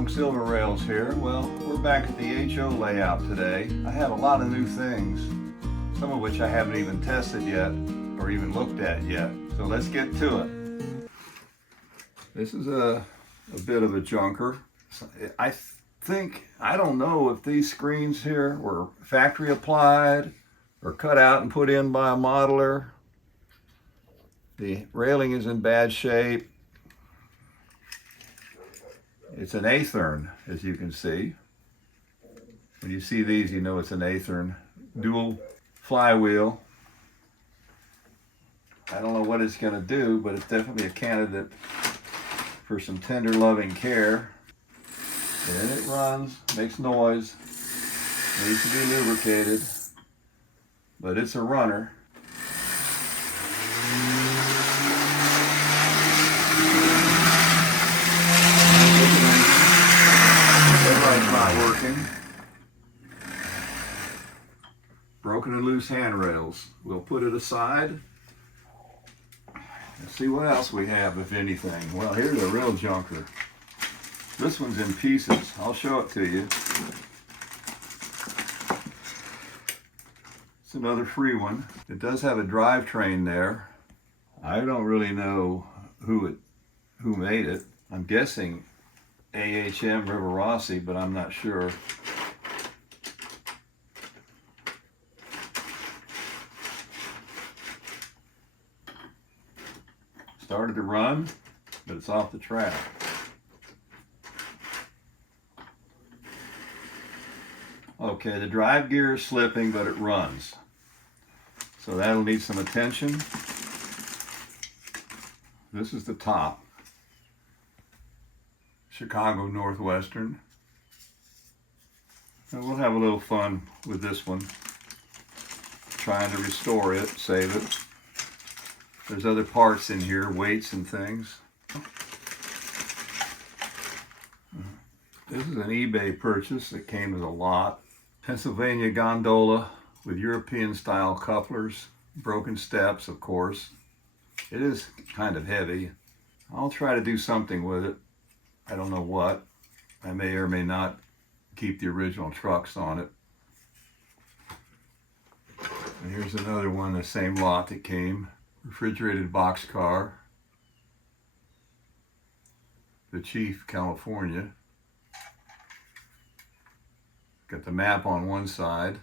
Long Silver Rails here. Well, we're back at the HO layout today. I have a lot of new things, some of which I haven't even tested yet or even looked at yet. So let's get to it. This is a bit of a junker. I don't know if these screens here were factory applied or cut out and put in by a modeler. The railing is in bad shape. It's an Athearn, as you can see. When you see these, you know it's an Athearn. Dual flywheel. I don't know what it's going to do, but it's definitely a candidate for some tender loving care. And it runs, makes noise, needs to be lubricated, but it's a runner. Not working. Broken and loose handrails. We'll put it aside. Let's see what else we have, if anything. Well, here's a real junker. This one's in pieces. I'll show it to you. It's another free one. It does have a drivetrain there. I don't really know who made it. I'm guessing AHM Rivarossi, but I'm not sure. Started to run, but it's off the track. Okay, the drive gear is slipping, but it runs. So that'll need some attention. This is the top. Chicago Northwestern. And we'll have a little fun with this one, trying to restore it, save it. There's other parts in here, weights and things. This is an eBay purchase that came as a lot. Pennsylvania gondola with European style couplers, broken steps, of course. It is kind of heavy. I'll try to do something with it. I don't know what. I may or may not keep the original trucks on it. And here's another one, the same lot that came. Refrigerated boxcar. The Chief, California. Got the map on one side.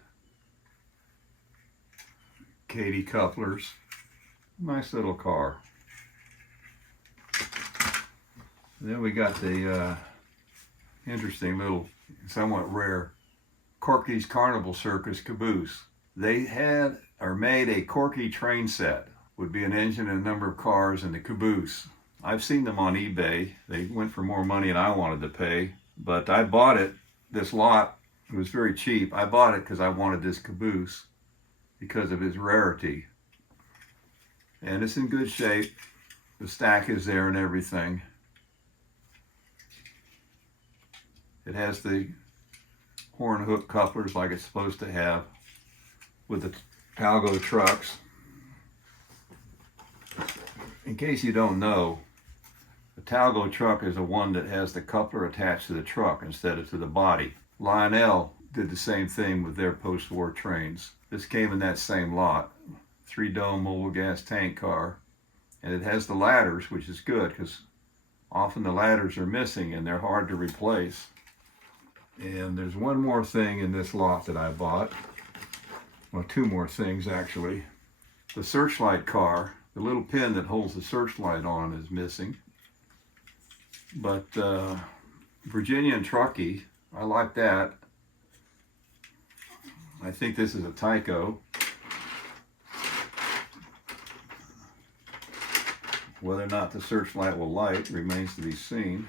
Katy couplers. Nice little car. And then we got the interesting little, somewhat rare, Corky's Carnival Circus caboose. They had or made a Corky train set. Would be an engine and a number of cars in the caboose. I've seen them on eBay. They went for more money than I wanted to pay, but I bought it, this lot. It was very cheap. I bought it because I wanted this caboose because of its rarity. And it's in good shape. The stack is there and everything. It has the horn hook couplers like it's supposed to have with the Talgo trucks. In case you don't know, the Talgo truck is the one that has the coupler attached to the truck instead of to the body. Lionel did the same thing with their post-war trains. This came in that same lot. 3-dome mobile gas tank car. And it has the ladders, which is good because often the ladders are missing and they're hard to replace. And there's one more thing in this lot that I bought. Well, two more things actually. The searchlight car, the little pin that holds the searchlight on is missing. But Virginian Truckee, I like that. I think this is a Tyco. Whether or not the searchlight will light remains to be seen.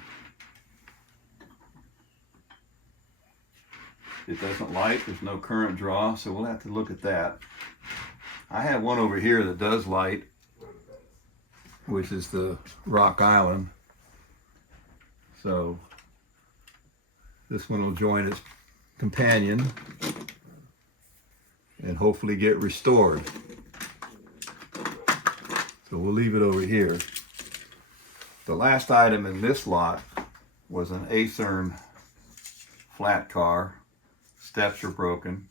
It doesn't light, there's no current draw, so we'll have to look at that. I have one over here that does light, which is the Rock Island. So this one will join its companion and hopefully get restored. So we'll leave it over here. The last item in this lot was an Athern flat car. Steps are broken.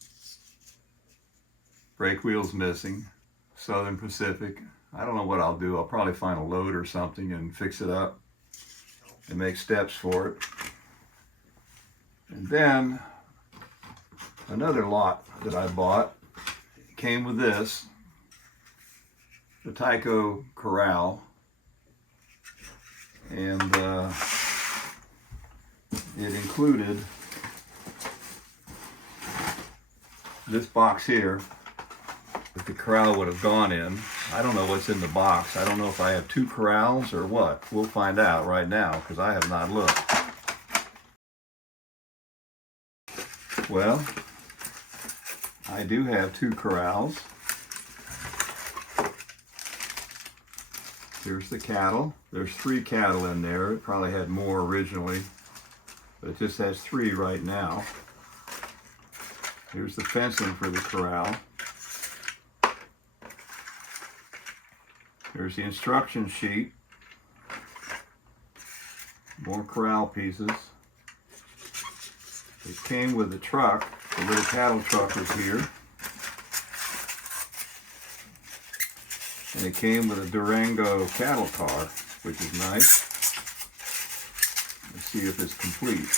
Brake wheel's missing. Southern Pacific. I don't know what I'll do. I'll probably find a load or something and fix it up and make steps for it. And then another lot that I bought came with this, the TYCO corral, and it included this box here that the corral would have gone in. I don't know what's in the box. I don't know if I have two corrals or what. We'll find out right now because I have not looked. Well, I do have two corrals. Here's the cattle. There's 3 cattle in there. It probably had more originally, but it just has 3 right now. Here's the fencing for the corral. Here's the instruction sheet. More corral pieces. It came with the truck. The little cattle truck was here. And it came with a Durango cattle car, which is nice. Let's see if it's complete.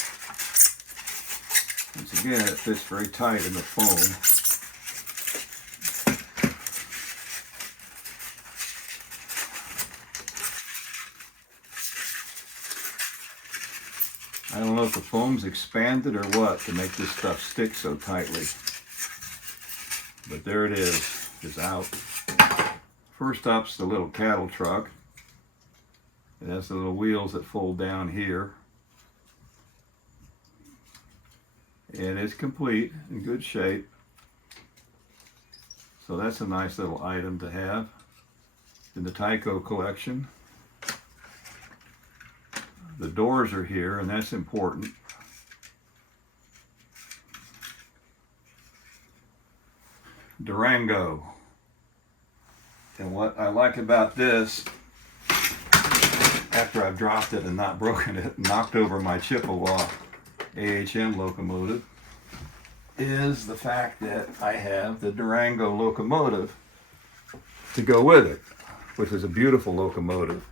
Once again, it fits very tight in the foam. I don't know if the foam's expanded or what to make this stuff stick so tightly. But there it is. It's out. First up's the little cattle truck. It has the little wheels that fold down here. And it's complete, in good shape. So that's a nice little item to have in the TYCO collection. The doors are here, and that's important. Durango. And what I like about this, after I've dropped it and not broken it, knocked over my Chippewa AHM locomotive, is the fact that I have the Durango locomotive to go with it, which is a beautiful locomotive.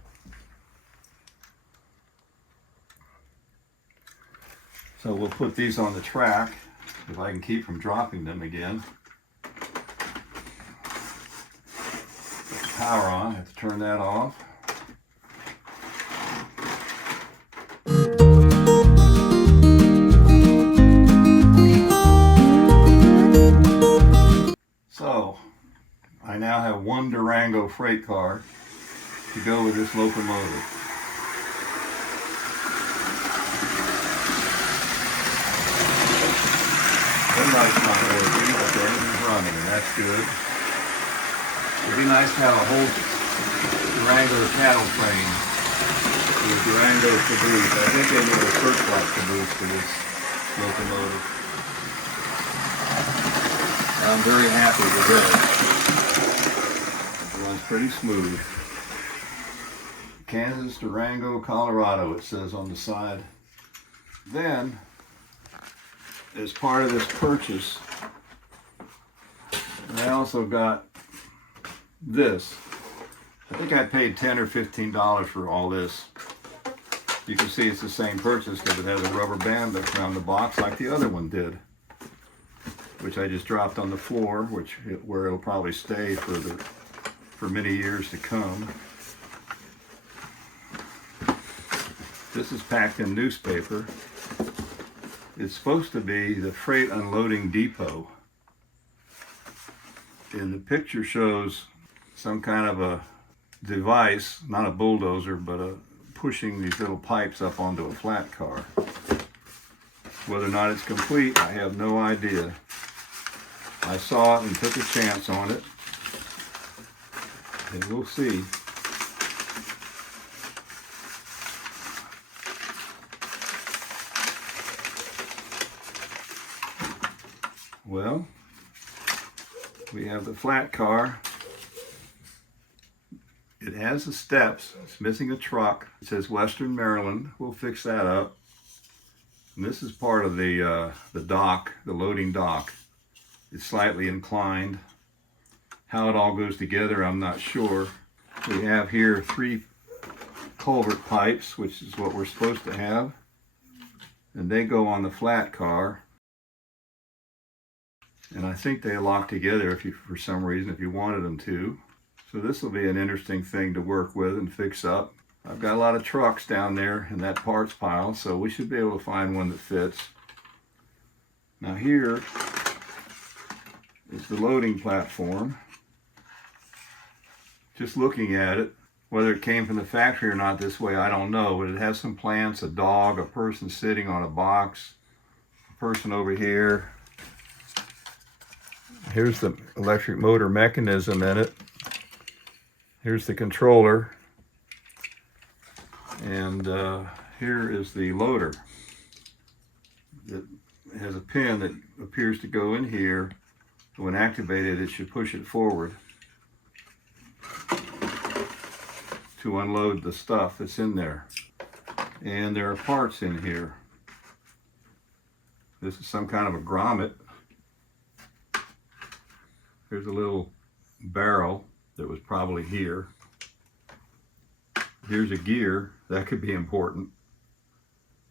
So we'll put these on the track, if I can keep from dropping them again. Put the power on, I have to turn that off. So, I now have one Durango freight car to go with this locomotive. Headlight's not working, but the engine's running, and that's good. It'd be nice to have a whole Durango cattle train with Durango caboose. I think they made a searchlight caboose for this locomotive. I'm very happy with it. It runs pretty smooth. Kansas, Durango, Colorado, it says on the side. Then, as part of this purchase, I also got this. I think I paid $10 or $15 for all this. You can see it's the same purchase because it has a rubber band that's around the box like the other one did, which I just dropped on the floor, where it'll probably stay for many years to come. This is packed in newspaper. It's supposed to be the freight unloading depot. And the picture shows some kind of a device, not a bulldozer, but pushing these little pipes up onto a flat car. Whether or not it's complete, I have no idea. I saw it and took a chance on it, and we'll see. Well, we have the flat car. It has the steps. It's missing a truck. It says Western Maryland. We'll fix that up. And this is part of the dock, the loading dock. It's slightly inclined. How it all goes together, I'm not sure. We have here 3 culvert pipes, which is what we're supposed to have. And they go on the flat car. And I think they lock together if you, for some reason, if you wanted them to. So this will be an interesting thing to work with and fix up. I've got a lot of trucks down there in that parts pile, so we should be able to find one that fits. Now here is the loading platform. Just looking at it, whether it came from the factory or not this way, I don't know, but it has some plants, a dog, a person sitting on a box, a person over here. Here's the electric motor mechanism in it. Here's the controller. And here is the loader. It has a pin that appears to go in here. When activated, it should push it forward to unload the stuff that's in there. And there are parts in here. This is some kind of a grommet. Here's a little barrel that was probably here. Here's a gear. That could be important.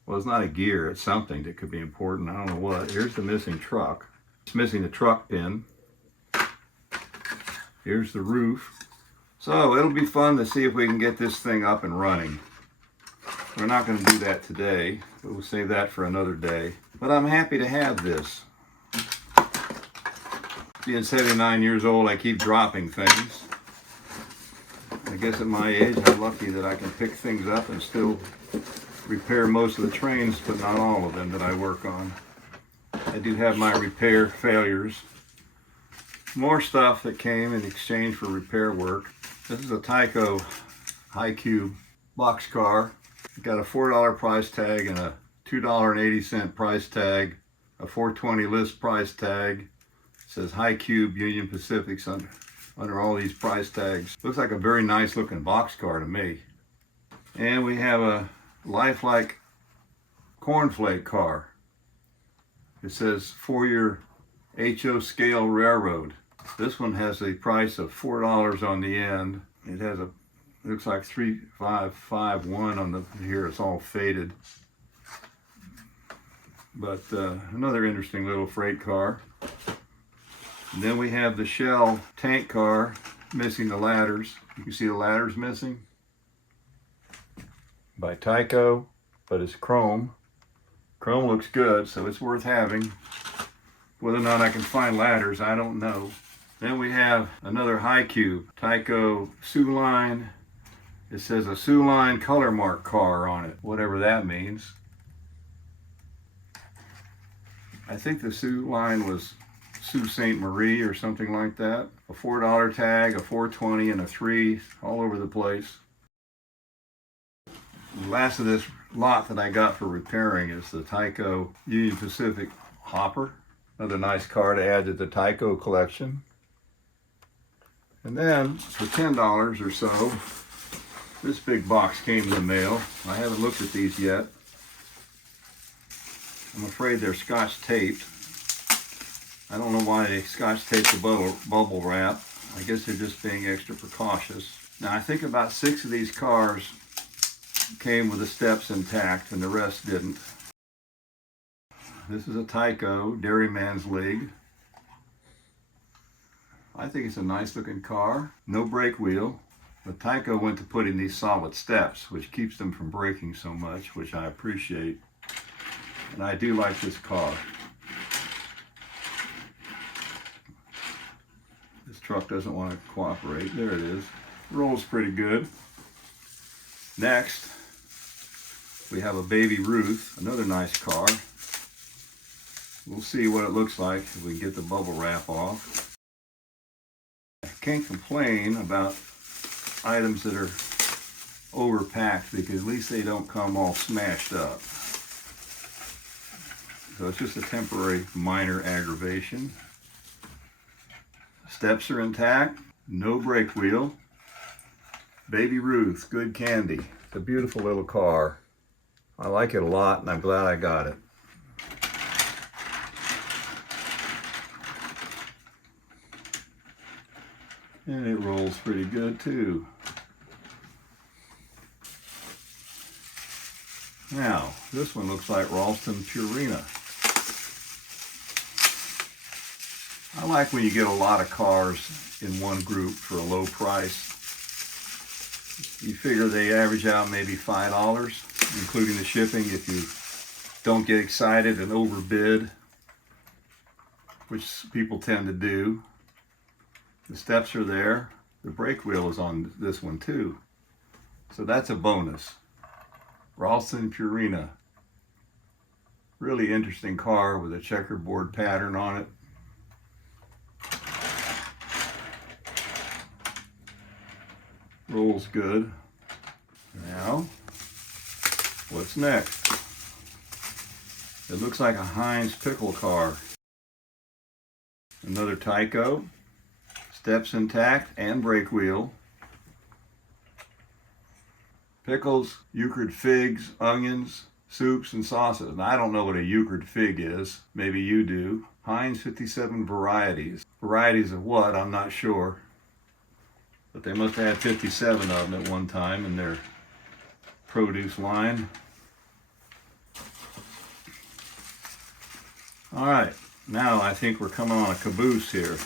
Well, it's not a gear, it's something that could be important. I don't know what. Here's the missing truck. It's missing the truck pin. Here's the roof. So it'll be fun to see if we can get this thing up and running. We're not going to do that today, but we'll save that for another day. But I'm happy to have this. Being 79 years old, I keep dropping things. I guess at my age, I'm lucky that I can pick things up and still repair most of the trains, but not all of them that I work on. I do have my repair failures. More stuff that came in exchange for repair work. This is a Tyco high cube box car. It's got a $4 price tag and a $2.80 price tag, a $4.20 list price tag. It says high cube Union Pacific's under all these price tags. Looks like a very nice looking box car to me. And we have a lifelike cornflake car. It says for your HO scale railroad. This one has a price of $4 on the end. It has a, looks like 3551 on the, here it's all faded. But another interesting little freight car. And then we have the Shell tank car, missing the ladders. You can see the ladders missing. By Tyco, but it's chrome. Chrome looks good, so it's worth having. Whether or not I can find ladders, I don't know. Then we have another high cube, Tyco Sioux Line. It says a Sioux Line color mark car on it, whatever that means. I think the Sioux Line was Sault Ste. Marie or something like that. A $4 tag, a $4.20, and a $3 all over the place. The last of this lot that I got for repairing is the Tyco Union Pacific Hopper. Another nice car to add to the Tyco collection. And then for $10 or so, this big box came in the mail. I haven't looked at these yet. I'm afraid they're Scotch taped. I don't know why they Scotch taped the bubble wrap. I guess they're just being extra precautious. Now I think about 6 of these cars came with the steps intact and the rest didn't. This is a Tyco Dairyman's League. I think it's a nice looking car. No brake wheel. But Tyco went to putting these solid steps, which keeps them from breaking so much, which I appreciate. And I do like this car. This truck doesn't want to cooperate. There it is. Rolls pretty good. Next, we have a Baby Ruth, another nice car. We'll see what it looks like if we can get the bubble wrap off. I can't complain about items that are overpacked because at least they don't come all smashed up. So it's just a temporary minor aggravation. Steps are intact, no brake wheel. Baby Ruth, good candy. It's a beautiful little car. I like it a lot and I'm glad I got it. And it rolls pretty good too. Now, this one looks like Ralston Purina. I like when you get a lot of cars in one group for a low price. You figure they average out maybe $5, including the shipping, if you don't get excited and overbid, which people tend to do. The steps are there. The brake wheel is on this one too. So that's a bonus. Ralston Purina. Really interesting car with a checkerboard pattern on it. Rolls good. Now, what's next? It looks like a Heinz pickle car. Another Tyco. Steps intact and brake wheel. Pickles, Euchred figs, onions, soups, and sauces. Now, I don't know what a Euchred fig is. Maybe you do. Heinz 57 varieties. Varieties of what? I'm not sure. But they must have had 57 of them at one time in their produce line. All right, now I think we're coming on a caboose here.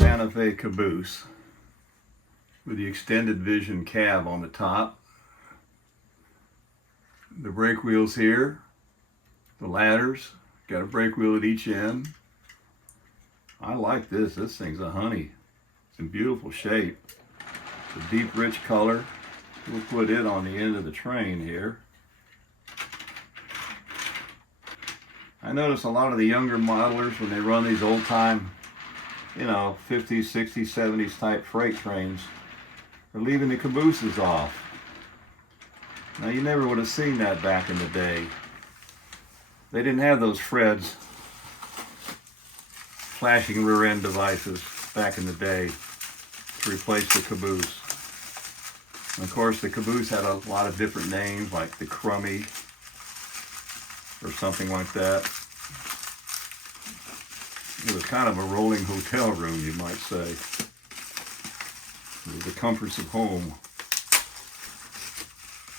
Santa Fe caboose with the extended vision cab on the top. The brake wheels here. The ladders, got a brake wheel at each end. I like this. This thing's a honey. It's in beautiful shape. It's a deep, rich color. We'll put it on the end of the train here. I notice a lot of the younger modelers, when they run these old-time, 50s, 60s, 70s type freight trains, are leaving the cabooses off. Now, you never would have seen that back in the day. They didn't have those Freds, flashing rear end devices back in the day to replace the caboose. And of course, the caboose had a lot of different names, like the Crummy or something like that. It was kind of a rolling hotel room, you might say. It was the comforts of home.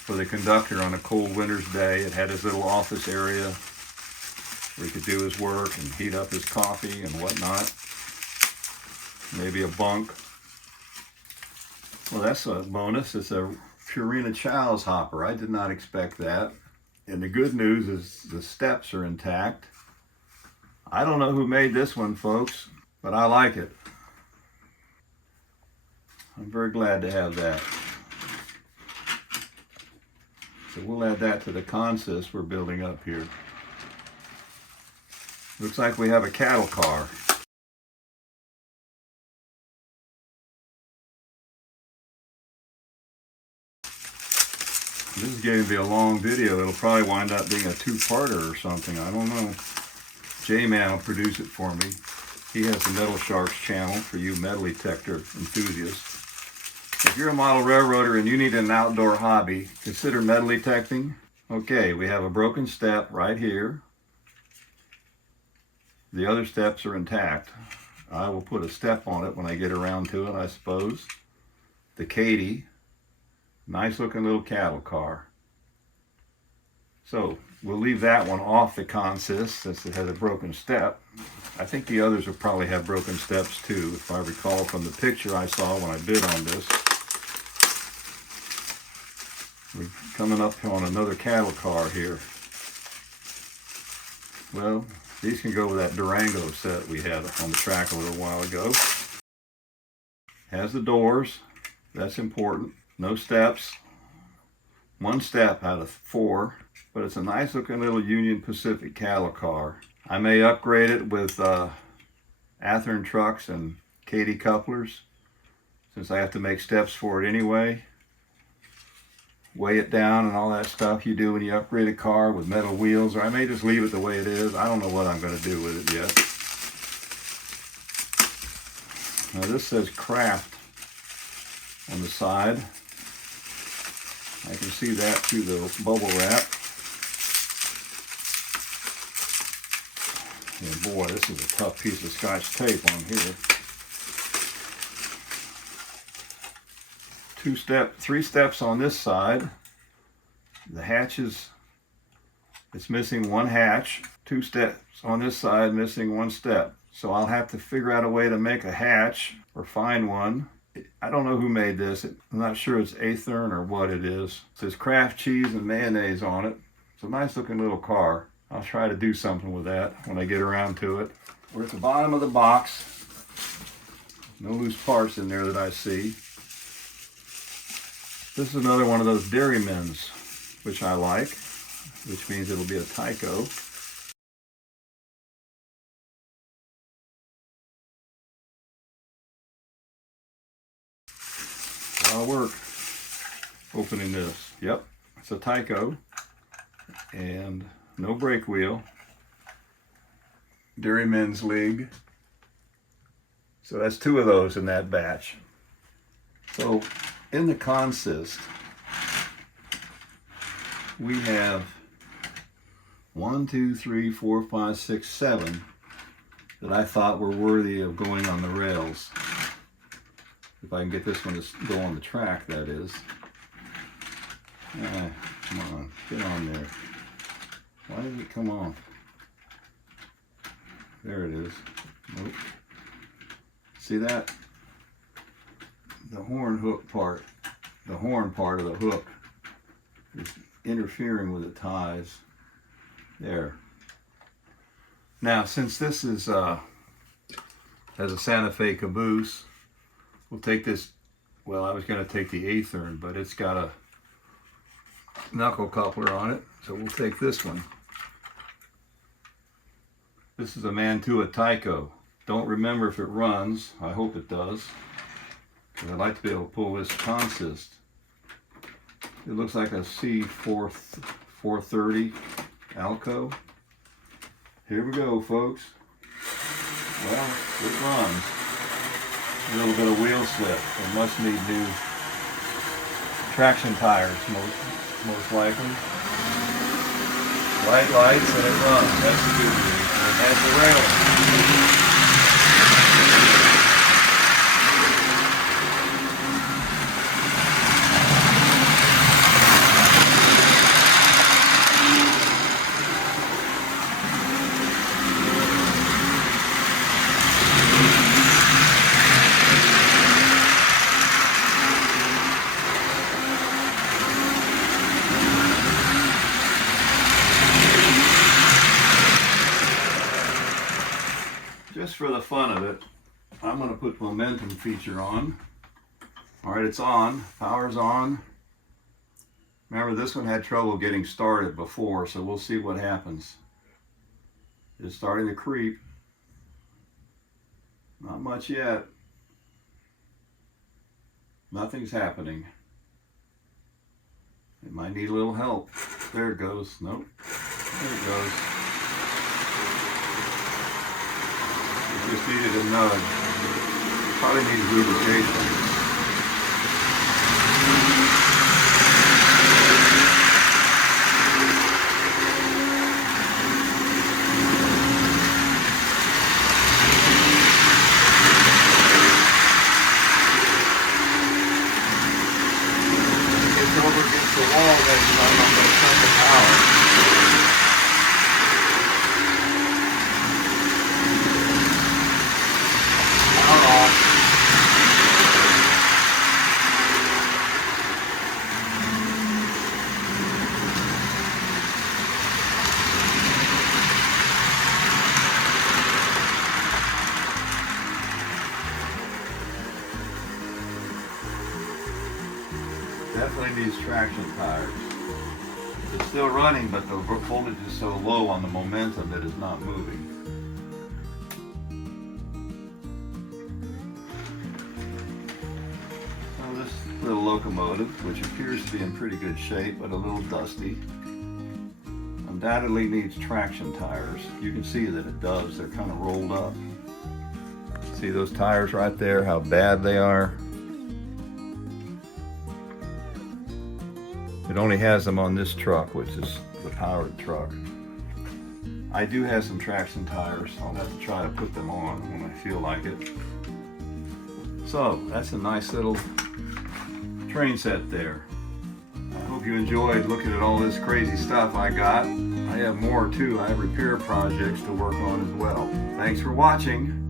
For the conductor on a cold winter's day, it had his little office area where he could do his work and heat up his coffee and whatnot. Maybe a bunk. Well, that's a bonus. It's a Purina Chow's hopper. I did not expect that. And the good news is the steps are intact. I don't know who made this one, folks, but I like it. I'm very glad to have that. So we'll add that to the consist we're building up here. Looks like we have a cattle car. This is going to be a long video. It'll probably wind up being a two-parter or something. I don't know. J-Man will produce it for me. He has the Metal Sharks channel for you metal detector enthusiasts. If you're a model railroader and you need an outdoor hobby, consider metal detecting. Okay, we have a broken step right here. The other steps are intact. I will put a step on it when I get around to it, I suppose. The Katy, nice looking little cattle car. So we'll leave that one off the consist since it has a broken step. I think the others will probably have broken steps too, if I recall from the picture I saw when I bid on this. We're coming up on another cattle car here. Well, these can go with that Durango set we had on the track a little while ago. Has the doors, that's important. No steps. One step out of 4, but it's a nice looking little Union Pacific cattle car. I may upgrade it with Athearn trucks and Katy couplers, since I have to make steps for it anyway. Weigh it down and all that stuff you do when you upgrade a car with metal wheels, or I may just leave it the way it is. I don't know what I'm going to do with it yet. Now this says Craft on the side. I can see that through the bubble wrap. And boy, this is a tough piece of Scotch tape on here. 3 steps on this side. The hatches, it's missing 1 hatch. 2 steps on this side, missing 1 step. So I'll have to figure out a way to make a hatch or find one. I don't know who made this. I'm not sure it's Athearn or what it is. It says Kraft cheese and mayonnaise on it. It's a nice looking little car. I'll try to do something with that when I get around to it. We're at the bottom of the box. No loose parts in there that I see. This is another one of those Dairymen's, which I like, which means it'll be a Tyco. I'll work opening this. Yep, it's a Tyco and no brake wheel. Dairymen's League. So that's 2 of those in that batch. So in the consist, we have 1, 2, 3, 4, 5, 6, 7 that I thought were worthy of going on the rails. If I can get this one to go on the track, that is. Come on, get on there. Why did it come off? There it is. Nope. See that? The horn hook part, the horn part of the hook is interfering with the ties. There. Now, since this is has a Santa Fe caboose, we'll take this. Well, I was going to take the Athearn, but it's got a knuckle coupler on it, so we'll take this one. This is a Mantua Tyco. Don't remember if it runs. I hope it does, because I'd like to be able to pull this consist. It looks like a C430 Alco. Here we go, folks. Well, it runs. A little bit of wheel slip. It must need new traction tires, most likely. Bright lights and it runs. That's the good news. And it has the railing. Just for the fun of it, I'm going to put momentum feature on. Alright, it's on. Power's on. Remember, this one had trouble getting started before, so we'll see what happens. It's starting to creep. Not much yet. Nothing's happening. It might need a little help. There it goes. Nope. There it goes. Just needed a nudge. Probably needs lubrication. It's over against the wall, then I'm not going to cut the power. Definitely needs traction tires. It's still running, but the voltage is so low on the momentum that it's not moving. Now this little locomotive, which appears to be in pretty good shape, but a little dusty, undoubtedly needs traction tires. You can see that it does. They're kind of rolled up. See those tires right there, how bad they are? It only has them on this truck, which is the powered truck. I do have some traction tires. I'll have to try to put them on when I feel like it. So that's a nice little train set there. I hope you enjoyed looking at all this crazy stuff I got. I have more too. I have repair projects to work on as well. Thanks for watching.